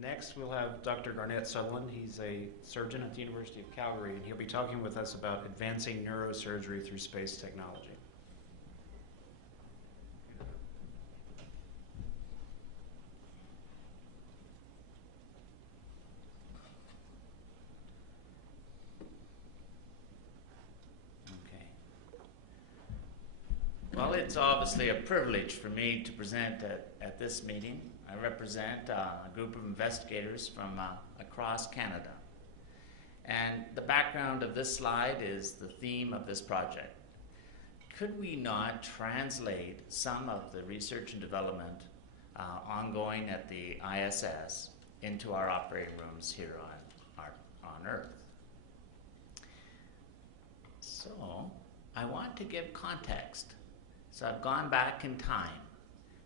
Next, we'll have Dr. Garnette Sutherland. He's a surgeon at the University of Calgary, and he'll be talking with us about advancing neurosurgery through space technology. Okay. Well, it's obviously a privilege for me to present at this meeting. I represent a group of investigators from across Canada. And the background of this slide is the theme of this project. Could we not translate some of the research and development ongoing at the ISS into our operating rooms here on Earth? So I want to give context. So I've gone back in time.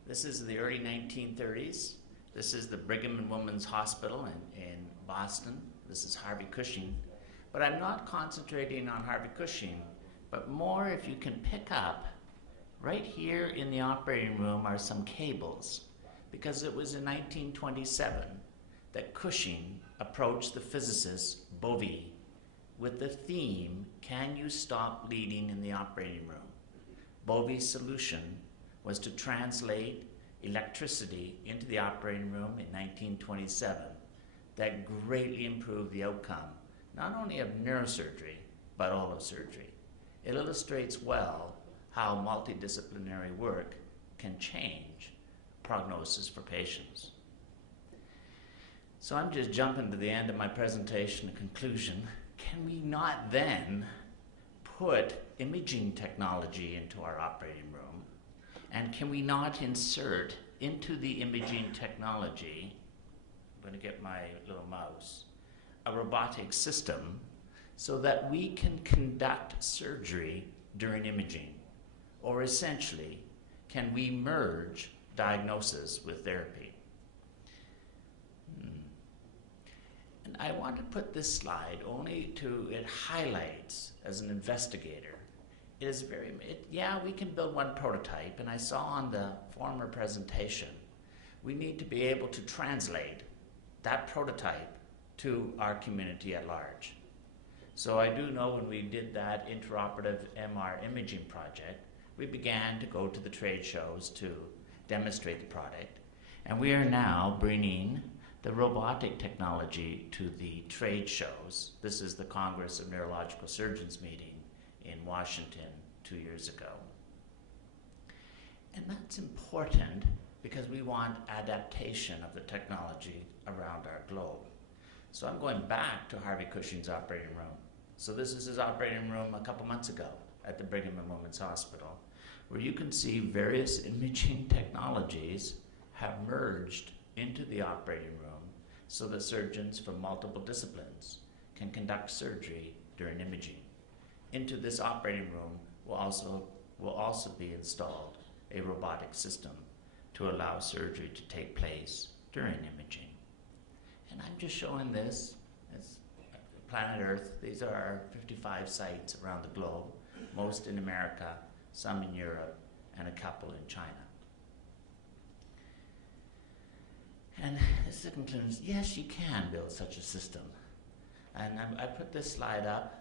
This is the early 1930s. This is the Brigham and Women's Hospital in Boston. This is Harvey Cushing. But I'm not concentrating on Harvey Cushing, but more if you can pick up, right here in the operating room are some cables, because it was in 1927 that Cushing approached the physicist Bovie with the theme, can you stop bleeding in the operating room? Bovie's solution was to translate electricity into the operating room in 1927 that greatly improved the outcome, not only of neurosurgery, but all of surgery. It illustrates well how multidisciplinary work can change prognosis for patients. So I'm just jumping to the end of my presentation and conclusion. Can we not then put imaging technology into our operating room? And can we not insert into the imaging technology, I'm going to get my little mouse, a robotic system so that we can conduct surgery during imaging? Or essentially, can we merge diagnosis with therapy? And I want to put this slide only to, it highlights as an investigator. It is yeah, we can build one prototype, and I saw on the former presentation, we need to be able to translate that prototype to our community at large. So I do know when we did that intraoperative MR imaging project, we began to go to the trade shows to demonstrate the product, and we are now bringing the robotic technology to the trade shows. This is the Congress of Neurological Surgeons meeting in Washington 2 years ago. And that's important because we want adaptation of the technology around our globe. So I'm going back to Harvey Cushing's operating room. So this is his operating room a couple months ago at the Brigham and Women's Hospital, where you can see various imaging technologies have merged into the operating room so that surgeons from multiple disciplines can conduct surgery during imaging. Into this operating room will also be installed a robotic system to allow surgery to take place during imaging. And I'm just showing this as planet Earth. These are our 55 sites around the globe, most in America, some in Europe, and a couple in China. And this concludes, yes, you can build such a system. And I put this slide up.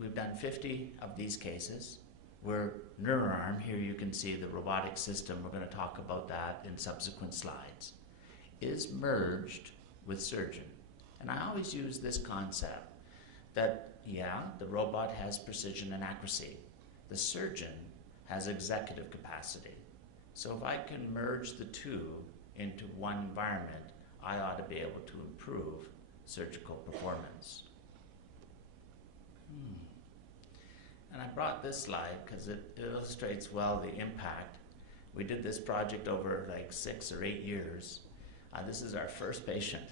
We've done 50 of these cases where NeuroArm, here you can see the robotic system, we're going to talk about that in subsequent slides, is merged with surgeon. And I always use this concept that, yeah, the robot has precision and accuracy. The surgeon has executive capacity. So if I can merge the two into one environment, I ought to be able to improve surgical performance. And I brought this slide because it illustrates well the impact. We did this project over like 6 or 8 years. This is our first patient.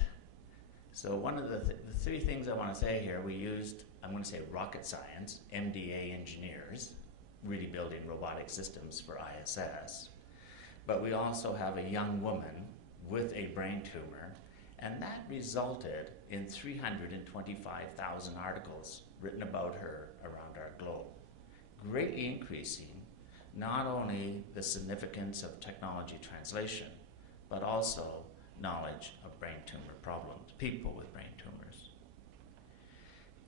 So one of the three things I want to say here, we used, I'm going to say rocket science, MDA engineers, really building robotic systems for ISS. But we also have a young woman with a brain tumor, and that resulted in 325,000 articles written about her around our globe, greatly increasing not only the significance of technology translation, but also knowledge of brain tumor problems, people with brain tumors.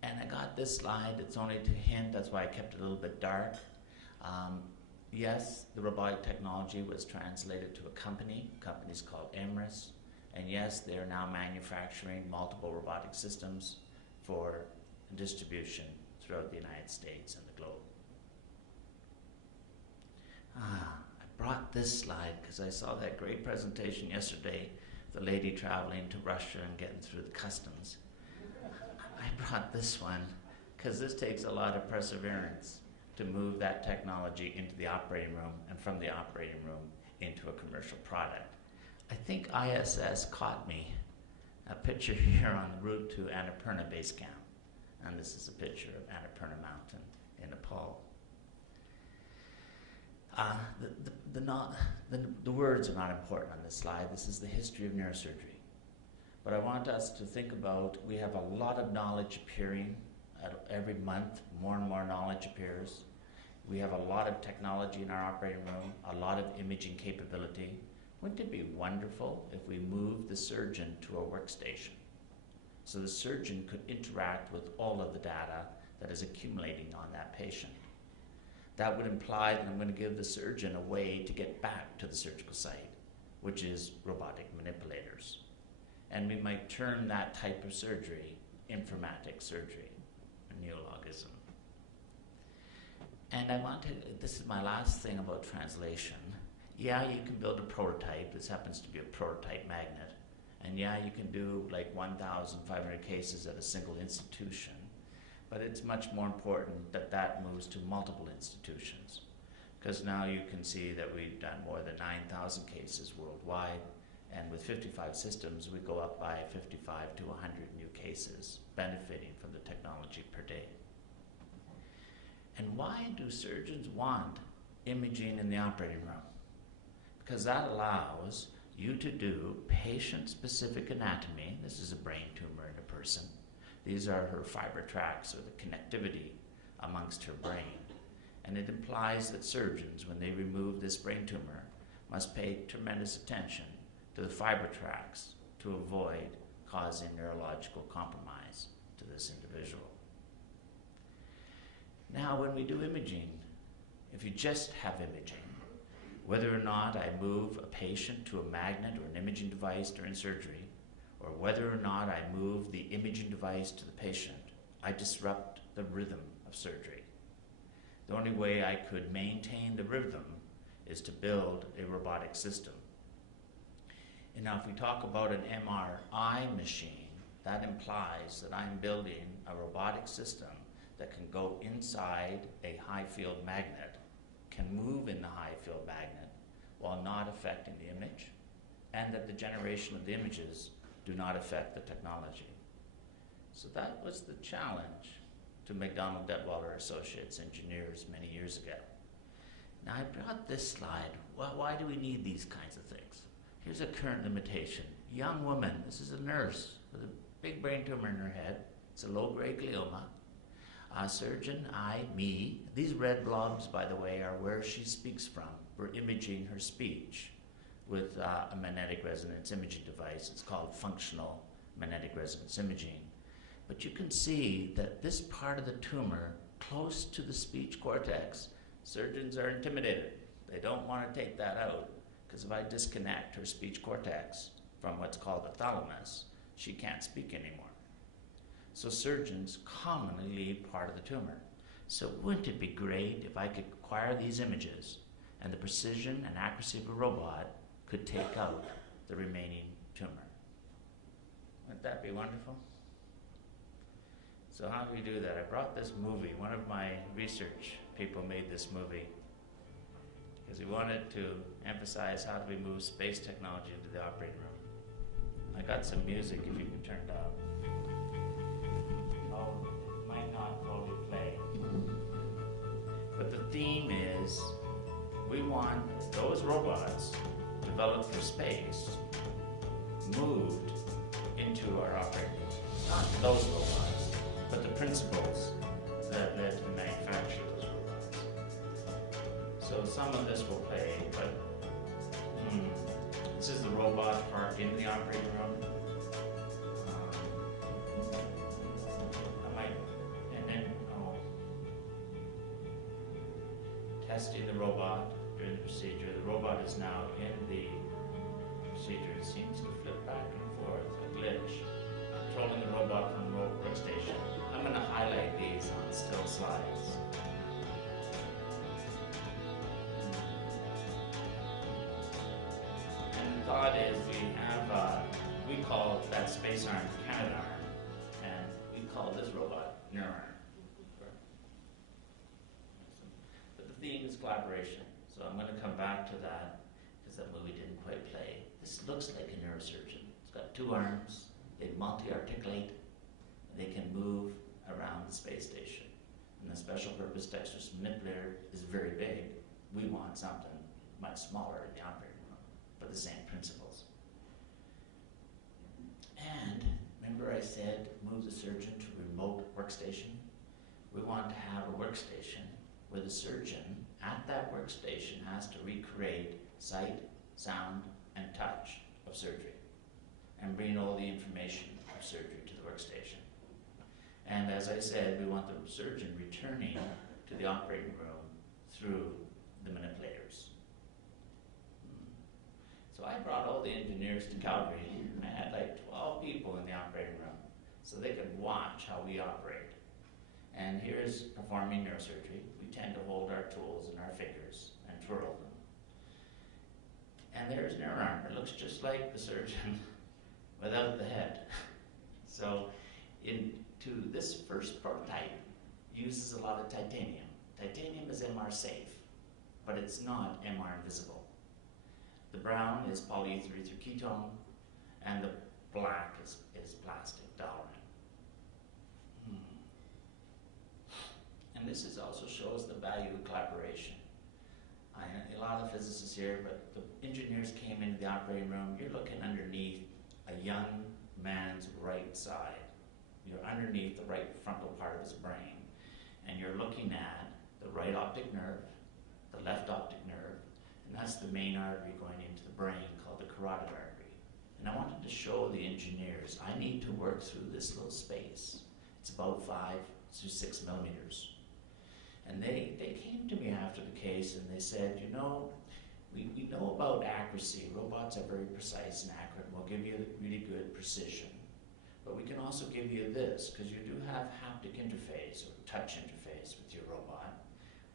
And I got this slide, it's only to hint, that's why I kept it a little bit dark. Yes, the robotic technology was translated to a company's called Emrys, and yes, they are now manufacturing multiple robotic systems for distribution throughout the United States and the globe. I brought this slide because I saw that great presentation yesterday, the lady traveling to Russia and getting through the customs. I brought this one because this takes a lot of perseverance to move that technology into the operating room and from the operating room into a commercial product. I think ISS caught me a picture here on route to Annapurna Base Camp. And this is a picture of Annapurna Mountain in Nepal. The words are not important on this slide. This is the history of neurosurgery. But I want us to think about, we have a lot of knowledge appearing every month, more and more knowledge appears. We have a lot of technology in our operating room, a lot of imaging capability. Wouldn't it be wonderful if we moved the surgeon to a workstation so the surgeon could interact with all of the data that is accumulating on that patient? That would imply that I'm going to give the surgeon a way to get back to the surgical site, which is robotic manipulators. And we might term that type of surgery informatic surgery, a neologism. And this is my last thing about translation. Yeah, you can build a prototype. This happens to be a prototype magnet. And yeah, you can do like 1,500 cases at a single institution. But it's much more important that that moves to multiple institutions. Because now you can see that we've done more than 9,000 cases worldwide. And with 55 systems, we go up by 55 to 100 new cases benefiting from the technology per day. And why do surgeons want imaging in the operating room? Because that allows you to do patient-specific anatomy. This is a brain tumor in a person. These are her fiber tracts or the connectivity amongst her brain. And it implies that surgeons, when they remove this brain tumor, must pay tremendous attention to the fiber tracts to avoid causing neurological compromise to this individual. Now, when we do imaging, if you just have imaging, whether or not I move a patient to a magnet or an imaging device during surgery, or whether or not I move the imaging device to the patient, I disrupt the rhythm of surgery. The only way I could maintain the rhythm is to build a robotic system. And now if we talk about an MRI machine, that implies that I'm building a robotic system that can go inside a high field magnet, can move in the high field magnet while not affecting the image, and that the generation of the images do not affect the technology. So that was the challenge to McDonald Detweiler Associates engineers many years ago. Now I brought this slide. Well, why do we need these kinds of things? Here's a current limitation. Young woman, this is a nurse with a big brain tumor in her head. It's a low-grade glioma. Surgeon, me. These red blobs, by the way, are where she speaks from. We're imaging her speech with a magnetic resonance imaging device. It's called functional magnetic resonance imaging. But you can see that this part of the tumor, close to the speech cortex, surgeons are intimidated. They don't want to take that out, because if I disconnect her speech cortex from what's called the thalamus, she can't speak anymore. So surgeons commonly leave part of the tumor. So wouldn't it be great if I could acquire these images and the precision and accuracy of a robot could take out the remaining tumor? Wouldn't that be wonderful? So how do we do that? I brought this movie. One of my research people made this movie because we wanted to emphasize how do we move space technology into the operating room. I got some music if you can turn it up. Oh, it might not totally play. But the theme is we want those robots developed for space moved into our operating room. Not those robots, but the principles that led to the manufacture of those robots. So some of this will play, but This is the robot parked in the operating room. Testing the robot during the procedure. The robot is now in the procedure. It seems to flip back and forth, a glitch. Controlling the robot from the workstation. I'm going to highlight these on still slides. And the thought is we call that space arm Canada arm, and we call this robot Neuroarm. Theme is collaboration, so I'm going to come back to that because that movie didn't quite play. This looks like a neurosurgeon. It's got two arms, they multi-articulate, and they can move around the space station. And the special purpose dexterous manipulator is very big. We want something much smaller in the operating room, but the same principles. And remember I said move the surgeon to remote workstation? We want to have a workstation where the surgeon at that workstation has to recreate sight, sound, and touch of surgery and bring all the information of surgery to the workstation. And as I said, we want the surgeon returning to the operating room through the manipulators. So I brought all the engineers to Calgary, and I had like 12 people in the operating room so they could watch how we operate. And here's performing neurosurgery. We tend to hold our tools in our fingers and twirl them. And there's Neuroarm. It looks just like the surgeon without the head. So this first prototype uses a lot of titanium. Titanium is MR safe, but it's not MR invisible. The brown is polyether ether ketone, and the black is plastic Dalrymple. And this also shows the value of collaboration. A lot of physicists here, but the engineers came into the operating room. You're looking underneath a young man's right side. You're underneath the right frontal part of his brain. And you're looking at the right optic nerve, the left optic nerve, and that's the main artery going into the brain called the carotid artery. And I wanted to show the engineers, I need to work through this little space. It's about 5 to 6 millimeters. And they came to me after the case and they said, you know, we know about accuracy. Robots are very precise and accurate. We'll give you really good precision. But we can also give you this, because you do have haptic interface or touch interface with your robot.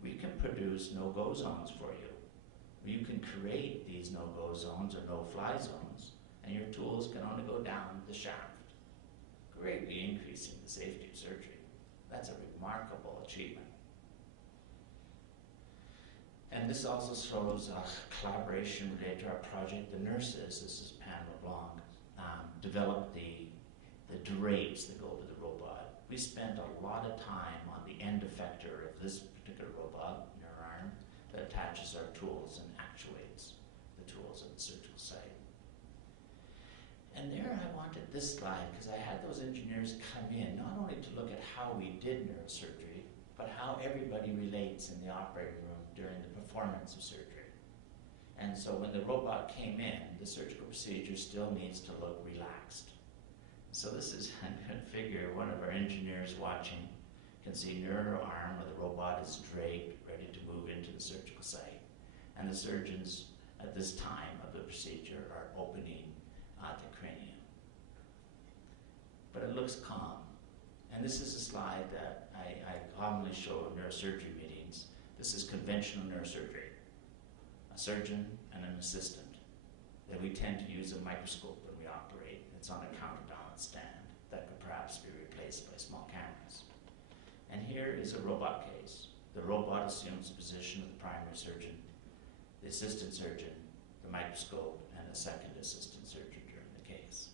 We can produce no-go zones for you. You can create these no-go zones or no-fly zones, and your tools can only go down the shaft, greatly increasing the safety of surgery. That's a remarkable achievement. And this also shows collaboration related to our project. The nurses, this is Pam LeBlanc, developed the drapes that go over the robot. We spent a lot of time on the end effector of this particular robot, Neuroarm, that attaches our tools and actuates the tools at the surgical site. And there I wanted this slide because I had those engineers come in not only to look at how we did neurosurgery, but how everybody relates in the operating room during the performance of surgery. And so when the robot came in, the surgical procedure still needs to look relaxed. So this is a good figure. One of our engineers watching can see Neuroarm where the robot is draped, ready to move into the surgical site. And the surgeons at this time of the procedure are opening the cranium. But it looks calm. And this is a slide that I commonly show at neurosurgery meetings. This is conventional neurosurgery. A surgeon and an assistant. That we tend to use a microscope when we operate. It's on a counterbalance stand that could perhaps be replaced by small cameras. And here is a robot case. The robot assumes the position of the primary surgeon, the assistant surgeon, the microscope, and the second assistant surgeon during the case.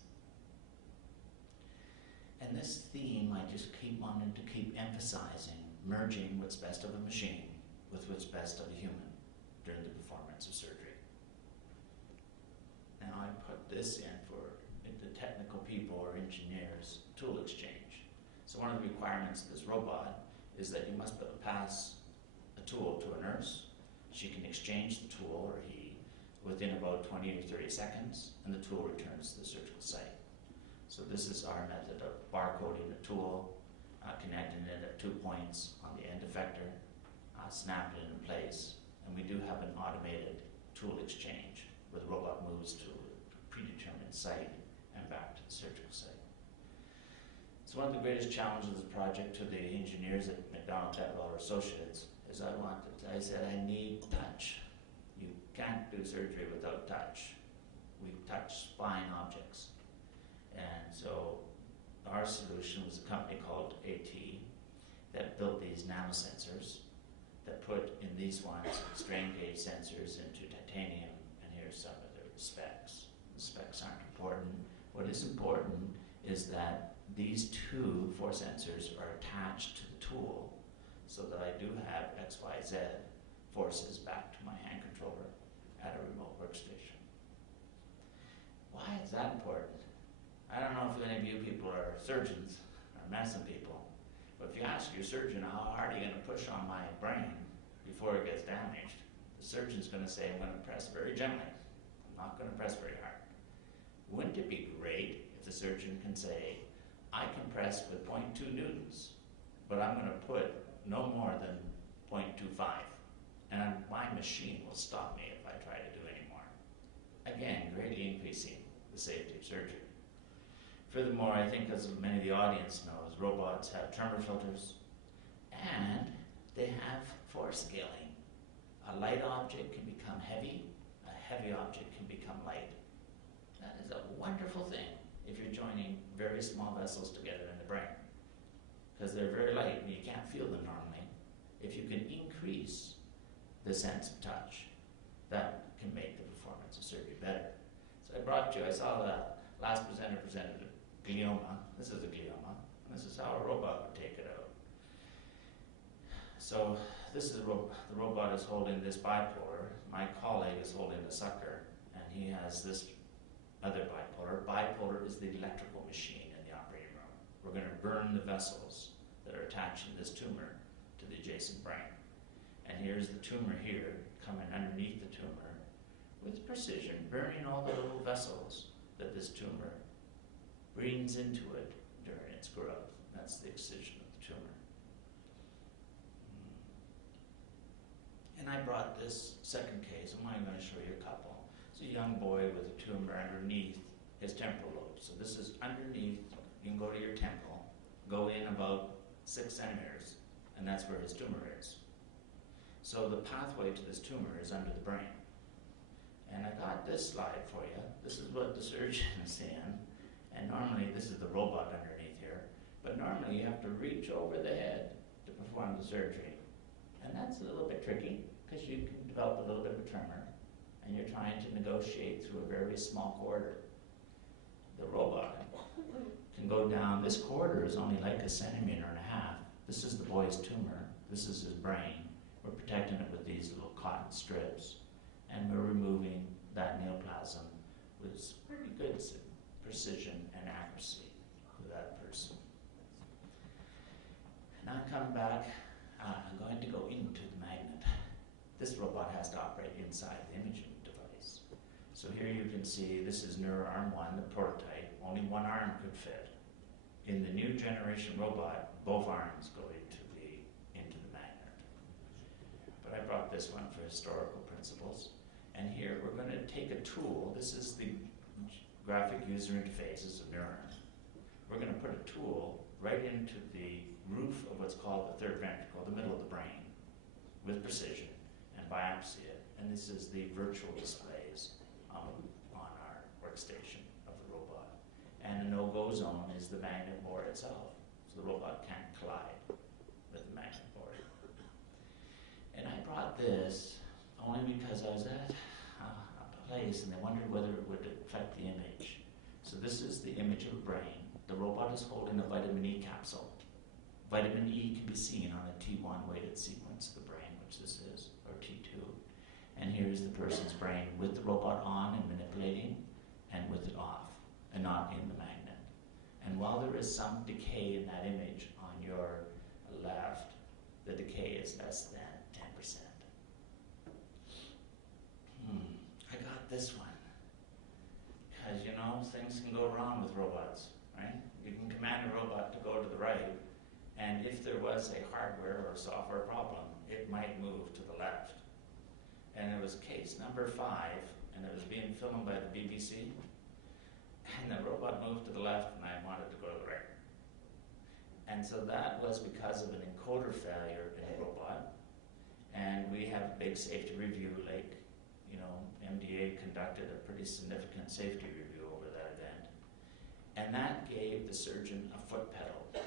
And this theme I just keep wanting to keep emphasizing, merging what's best of a machine with what's best of a human during the performance of surgery. Now I put this in for the technical people or engineers, tool exchange. So one of the requirements of this robot is that you must be able to pass a tool to a nurse. She can exchange the tool, or he, within about 20 or 30 seconds, and the tool returns to the surgical site. So this is our method of barcoding the tool, connecting it at 2 points on the end effector, snapping it in place, and we do have an automated tool exchange where the robot moves to a predetermined site and back to the surgical site. So one of the greatest challenges of the project to the engineers at McDonald Detweiler Associates is I said I need touch. You can't do surgery without touch. We touch spine objects. And so our solution was a company called AT that built these nanosensors that put in these ones strain gauge sensors into titanium, and here's some of their specs. The specs aren't important. What is important is that these two force sensors are attached to the tool so that I do have XYZ forces back to my hand controller at a remote workstation. Why is that important? I don't know if any of you people are surgeons or medicine people, but if you ask your surgeon, how hard are you going to push on my brain before it gets damaged, the surgeon's going to say, I'm going to press very gently. I'm not going to press very hard. Wouldn't it be great if the surgeon can say, I can press with 0.2 newtons, but I'm going to put no more than 0.25, and my machine will stop me if I try to do any more. Again, greatly increasing the safety of surgery. Furthermore, I think, as many of the audience knows, robots have tremor filters, and they have force scaling. A light object can become heavy, a heavy object can become light. That is a wonderful thing if you're joining very small vessels together in the brain, because they're very light and you can't feel them normally. If you can increase the sense of touch, that can make the performance of surgery better. So I saw the last presenter presented a glioma. This is a glioma, and this is how a robot would take it out. So this is the robot is holding this bipolar. My colleague is holding the sucker, and he has this other bipolar. Bipolar is the electrical machine in the operating room. We're going to burn the vessels that are attaching this tumor to the adjacent brain. And here's the tumor here, coming underneath the tumor with precision, burning all the little vessels that this tumor brings into it during its growth. That's the excision of the tumor. And I brought this second case. I'm only going to show you a couple. It's a young boy with a tumor underneath his temporal lobe. So this is underneath. You can go to your temple, go in about 6 centimeters, and that's where his tumor is. So the pathway to this tumor is under the brain. And I got this slide for you. This is what the surgeon is seeing. And normally, this is the robot underneath here. But normally, you have to reach over the head to perform the surgery. And that's a little bit tricky, because you can develop a little bit of a tremor, and you're trying to negotiate through a very small corridor. The robot can go down. This corridor is only like 1.5 centimeters. This is the boy's tumor. This is his brain. We're protecting it with these little cotton strips, and we're removing that neoplasm with pretty good precision and accuracy for that person. Now coming back, I'm going to go into the magnet. This robot has to operate inside the imaging device. So here you can see this is NeuroArm 1, the prototype. Only one arm could fit. In the new generation robot, both arms go into the magnet. But I brought this one for historical principles. And here we're going to take a tool. This is the graphic user interfaces of NeuroArm. We're going to put a tool right into the roof of what's called the third ventricle, the middle of the brain, with precision, and biopsy it. And this is the virtual displays on our workstation of the robot. And the no-go zone is the magnet board itself. So the robot can't collide with the magnet board. And I brought this only because I was at a place and they wondered whether it would affect the image. So this is the image of a brain. The robot is holding a vitamin E capsule. Vitamin E can be seen on a T1 weighted sequence of the brain, which this is, or T2. And here's the person's brain with the robot on and manipulating, and with it off, and not in the magnet. And while there is some decay in that image on your left, the decay is less than 10%. I got this one. Because, you know, things can go wrong with robots, right? You can command a robot to go to the right, and if there was a hardware or software problem, it might move to the left. And it was case number 5, and it was being filmed by the BBC, and the robot moved to the left, and I wanted to go to the right. And so that was because of an encoder failure in the robot, and we have a big safety review, like, you know, MDA conducted a pretty significant safety review over that event, and that gave the surgeon a foot pedal.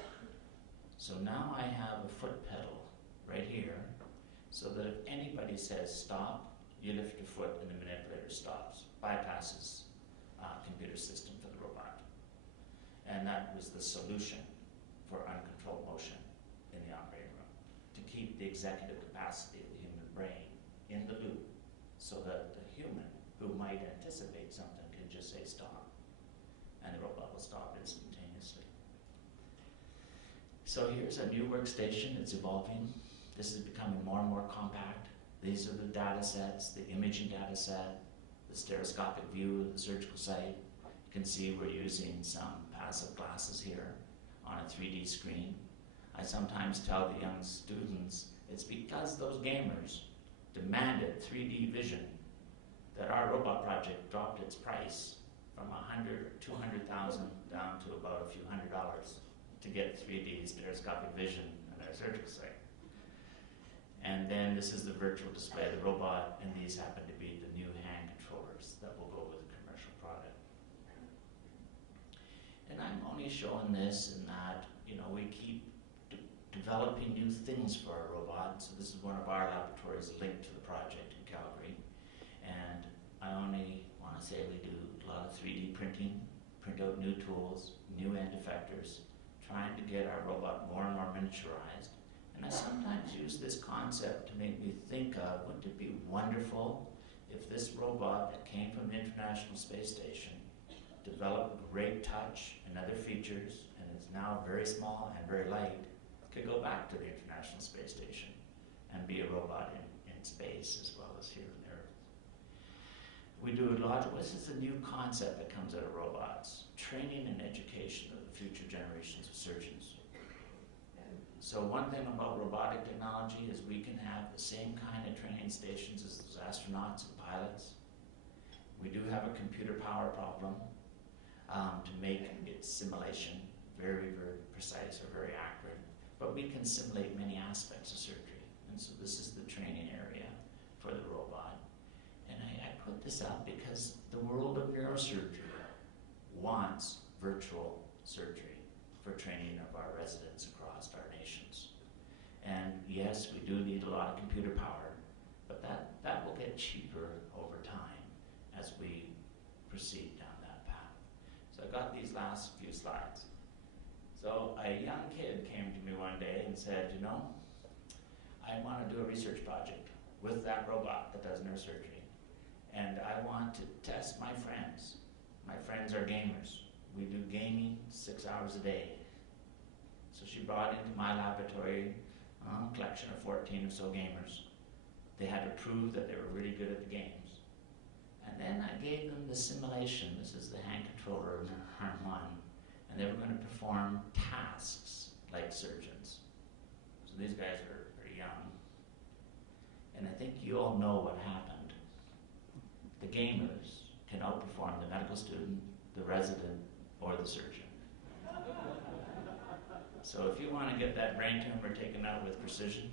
So now I have a foot pedal right here, so that if anybody says stop, you lift your foot and the manipulator stops, bypasses computer system for the robot. And that was the solution for uncontrolled motion in the operating room, to keep the executive capacity of the human brain in the loop, so that the human who might anticipate something can just say stop, and the robot will stop instantaneously. So here's a new workstation. It's evolving. This is becoming more and more compact. These are the data sets, the imaging data set, the stereoscopic view of the surgical site. You can see we're using some passive glasses here on a 3D screen. I sometimes tell the young students it's because those gamers demanded 3D vision that our robot project dropped its price from $100,000 or $200,000 down to about a few $100s to get 3D stereoscopic vision on our surgical site. And then this is the virtual display of the robot, and these happen to be the new hand controllers that will go with the commercial product. And I'm only showing this in that, you know, we keep developing new things for our robot. So this is one of our laboratories linked to the project in Calgary. And I only want to say we do a lot of 3D printing, print out new tools, new end effectors, trying to get our robot more and more miniaturized. And I sometimes use this concept to make me think of, wouldn't it be wonderful if this robot that came from the International Space Station developed great touch and other features, and is now very small and very light, could go back to the International Space Station and be a robot in space as well as here on Earth. We do a lot of, this is a new concept that comes out of robots, training and education of the future generations of surgeons. So one thing about robotic technology is we can have the same kind of training stations as those astronauts and pilots. We do have a computer power problem to make its simulation very, very precise or very accurate, but we can simulate many aspects of surgery. And so this is the training area for the robot. And I put this up because the world of neurosurgery wants virtual surgery for training of our residents across our nations. And yes, we do need a lot of computer power, but that will get cheaper over time as we proceed down that path. So I got these last few slides. So a young kid came to me one day and said, you know, I want to do a research project with that robot that does neurosurgery. And I want to test my friends. My friends are gamers. We do gaming 6 hours a day. So she brought into my laboratory a collection of 14 or so gamers. They had to prove that they were really good at the games. And then I gave them the simulation. This is the hand controller in arm 1. And they were going to perform tasks like surgeons. So these guys are pretty young. And I think you all know what happened. The gamers can outperform the medical student, the resident, or the surgeon. So if you want to get that brain tumor taken out with precision,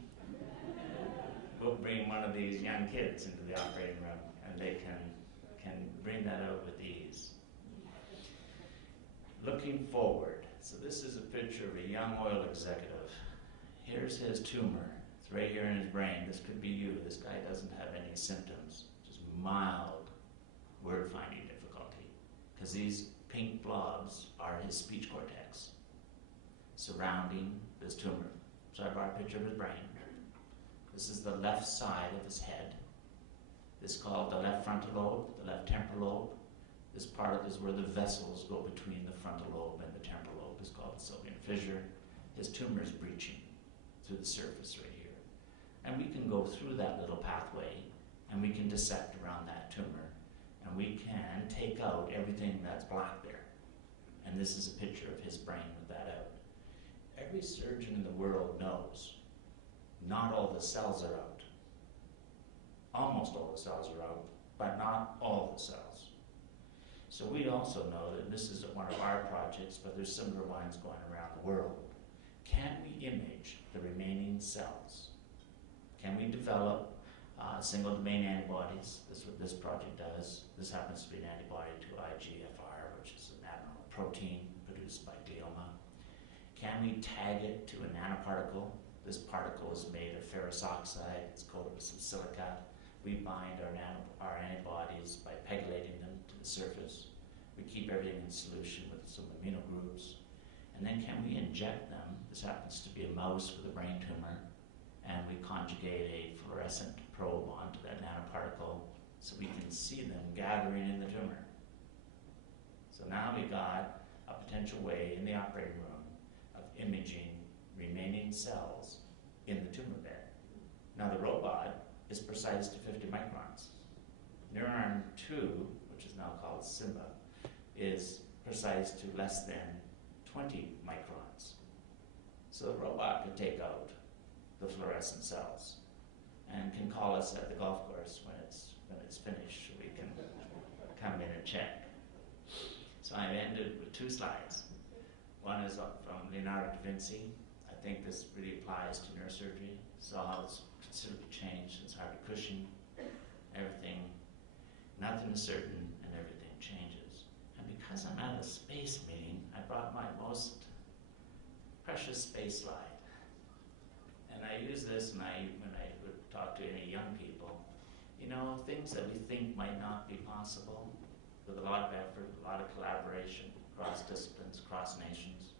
we'll bring one of these young kids into the operating room, and they can bring that out with ease. Looking forward, so this is a picture of a young oil executive. Here's his tumor. It's right here in his brain. This could be you. This guy doesn't have any symptoms, just mild word-finding difficulty, because these pink blobs are his speech cortex surrounding this tumor. So I brought a picture of his brain. This is the left side of his head. This is called the left frontal lobe, the left temporal lobe. This part of this is where the vessels go between the frontal lobe and the temporal lobe. It's called the sylvian fissure. His tumor is breaching through the surface right here. And we can go through that little pathway, and we can dissect around that tumor, and and we can take out everything that's black there. And this is a picture of his brain with that out. Every surgeon in the world knows not all the cells are out. Almost all the cells are out, but not all the cells. So we also know that this is one of our projects, but there's similar ones going around the world. Can we image the remaining cells? Can we develop single domain antibodies? This is what this project does. This happens to be an antibody to IGFR, which is an abnormal protein produced by glioma. Can we tag it to a nanoparticle? This particle is made of ferrous oxide. It's coated with some silica. We bind our antibodies by pegylating them to the surface. We keep everything in solution with some amino groups. And then can we inject them? This happens to be a mouse with a brain tumor. And we conjugate a fluorescent probe onto that nanoparticle so we can see them gathering in the tumor. So now we got a potential way in the operating room of imaging remaining cells in the tumor bed. Now the robot is precise to 50 microns. Neuron 2, which is now called Simba, is precise to less than 20 microns. So the robot can take out the fluorescent cells and can call us at the golf course when it's finished so we can come in and check. So I've ended with 2 slides. One is from Leonardo da Vinci. I think this really applies to neurosurgery. So how it's considerably changed since Harvey Cushing. Everything, nothing is certain and everything changes. And because I'm at a space meeting, I brought my most precious space slide. And I use this when I would talk to any young people. You know, things that we think might not be possible, with a lot of effort, a lot of collaboration, cross disciplines, cross nations,